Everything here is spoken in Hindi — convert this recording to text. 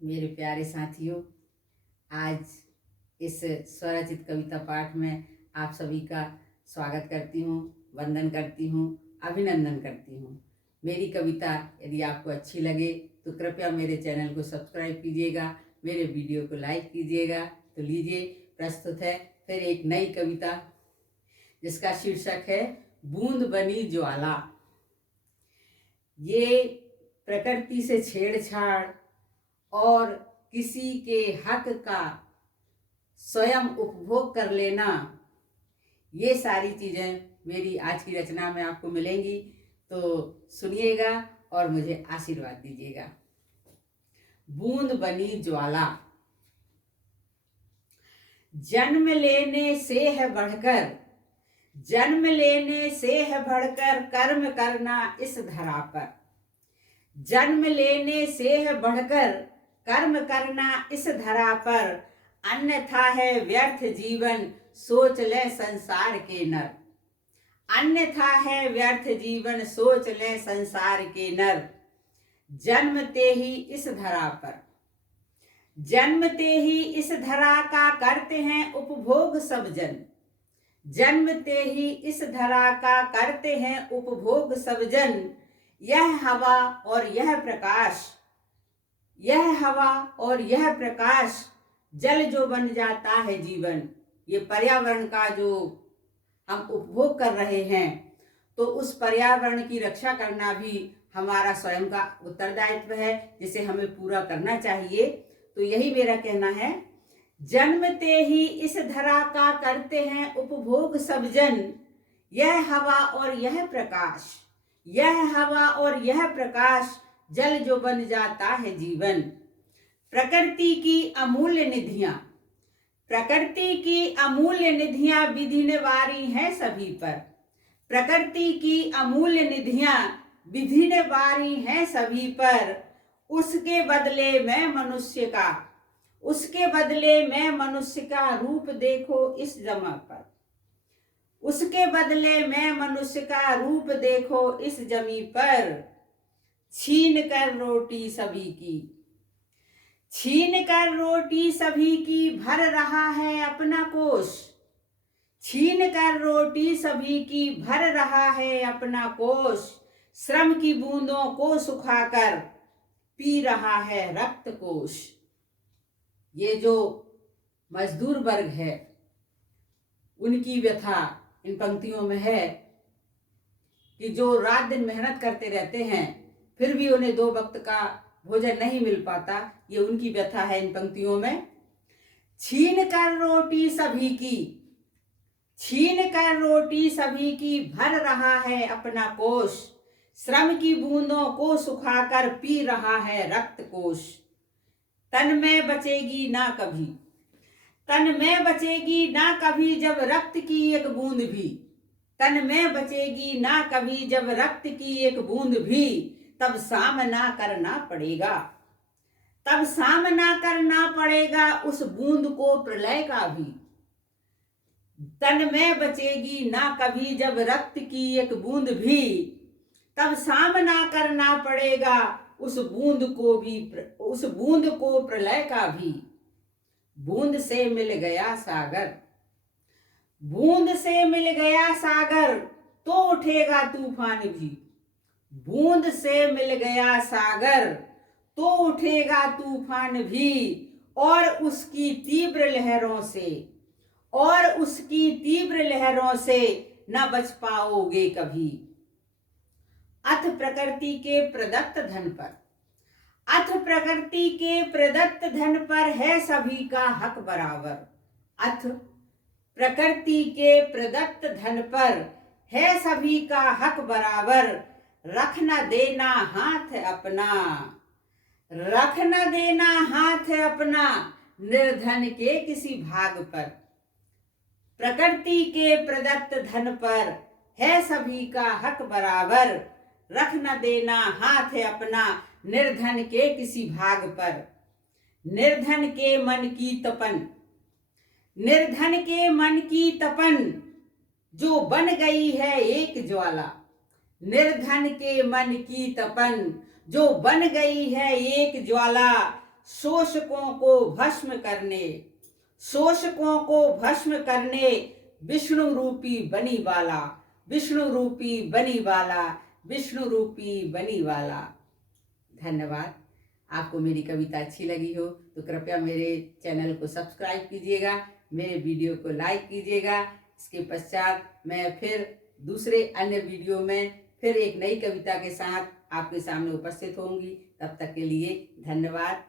मेरे प्यारे साथियों, आज इस स्वरचित कविता पाठ में आप सभी का स्वागत करती हूँ, वंदन करती हूँ, अभिनंदन करती हूँ। मेरी कविता यदि आपको अच्छी लगे तो कृपया मेरे चैनल को सब्सक्राइब कीजिएगा, मेरे वीडियो को लाइक कीजिएगा। तो लीजिए, प्रस्तुत है फिर एक नई कविता जिसका शीर्षक है बूंद बनी ज्वाला। ये प्रकृति से छेड़छाड़ और किसी के हक का स्वयं उपभोग कर लेना, ये सारी चीज़ें मेरी आज की रचना में आपको मिलेंगी। तो सुनिएगा और मुझे आशीर्वाद दीजिएगा। बूंद बनी ज्वाला। जन्म लेने से है बढ़कर, जन्म लेने से है बढ़कर कर्म करना इस धरा पर। जन्म लेने से है बढ़कर कर्म करना इस धरा पर, अन्यथा है व्यर्थ जीवन सोच ले संसार के नर। अन्यथा है व्यर्थ जीवन सोच ले संसार के नर। जन्मते ही इस धरा पर, जन्मते ही इस धरा का करते हैं उपभोग सब जन। जन्मते ही इस धरा का करते हैं उपभोग सब जन। यह हवा और यह प्रकाश, यह हवा और यह प्रकाश, जल जो बन जाता है जीवन। ये पर्यावरण का जो हम उपभोग कर रहे हैं, तो उस पर्यावरण की रक्षा करना भी हमारा स्वयं का उत्तरदायित्व है, जिसे हमें पूरा करना चाहिए। तो यही मेरा कहना है। जन्मते ही इस धरा का करते हैं उपभोग सब जन। यह हवा और यह प्रकाश, यह हवा और यह प्रकाश, जल जो बन जाता है जीवन। प्रकृति की अमूल्य निधियां, प्रकृति की अमूल्य निधियां विधि ने वारी हैं सभी पर। प्रकृति की अमूल्य निधियां विधि ने वारी हैं सभी पर। उसके बदले में मनुष्य का, उसके बदले में मनुष्य का रूप देखो इस जमा पर। उसके बदले में मनुष्य का रूप देखो इस जमी पर। छीन कर रोटी सभी की, छीन कर रोटी सभी की भर रहा है अपना कोष। छीन कर रोटी सभी की भर रहा है अपना कोष। श्रम की बूंदों को सुखाकर पी रहा है रक्त कोष। ये जो मजदूर वर्ग है, उनकी व्यथा इन पंक्तियों में है कि जो रात दिन मेहनत करते रहते हैं, फिर भी उन्हें 2 वक्त का भोजन नहीं मिल पाता। ये उनकी व्यथा है इन पंक्तियों में। छीन कर रोटी सभी की, छीन कर रोटी सभी की भर रहा है अपना कोष। श्रम की बूंदों को सुखाकर पी रहा है रक्त कोष। तन में बचेगी ना कभी, तन में बचेगी ना कभी जब रक्त की एक बूंद भी। तन में बचेगी ना कभी जब रक्त की एक बूंद भी। तब सामना करना पड़ेगा, तब सामना करना पड़ेगा उस बूंद को प्रलय का भी। तन में बचेगी ना कभी जब रक्त की एक बूंद भी। तब सामना करना पड़ेगा उस बूंद को भी, उस बूंद को प्रलय का भी। बूंद से मिल गया सागर, बूंद से मिल गया सागर, तो उठेगा तूफान भी। बूंद से मिल गया सागर, तो उठेगा तूफान भी। और उसकी तीव्र लहरों से, और उसकी तीव्र लहरों से न बच पाओगे कभी। अथ प्रकृति के प्रदत्त धन पर, अथ प्रकृति के प्रदत्त धन पर है सभी का हक बराबर। अथ प्रकृति के प्रदत्त धन पर है सभी का हक बराबर। रख न देना हाथ अपना, रख न देना हाथ अपना निर्धन के किसी भाग पर। प्रकृति के प्रदत्त धन पर है सभी का हक बराबर। रख न देना हाथ अपना निर्धन के किसी भाग पर। निर्धन के मन की तपन, निर्धन के मन की तपन, जो बन गई है एक ज्वाला। निर्धन के मन की तपन, जो बन गई है एक ज्वाला। शोषकों को भस्म करने, शोषकों को भस्म करने विष्णु रूपी बनी वाला, विष्णु रूपी बनी वाला, विष्णु रूपी बनी वाला। धन्यवाद। आपको मेरी कविता अच्छी लगी हो तो कृपया मेरे चैनल को सब्सक्राइब कीजिएगा, मेरे वीडियो को लाइक कीजिएगा। इसके पश्चात मैं फिर दूसरे अन्य वीडियो में फिर एक नई कविता के साथ आपके सामने उपस्थित होंगी। तब तक के लिए धन्यवाद।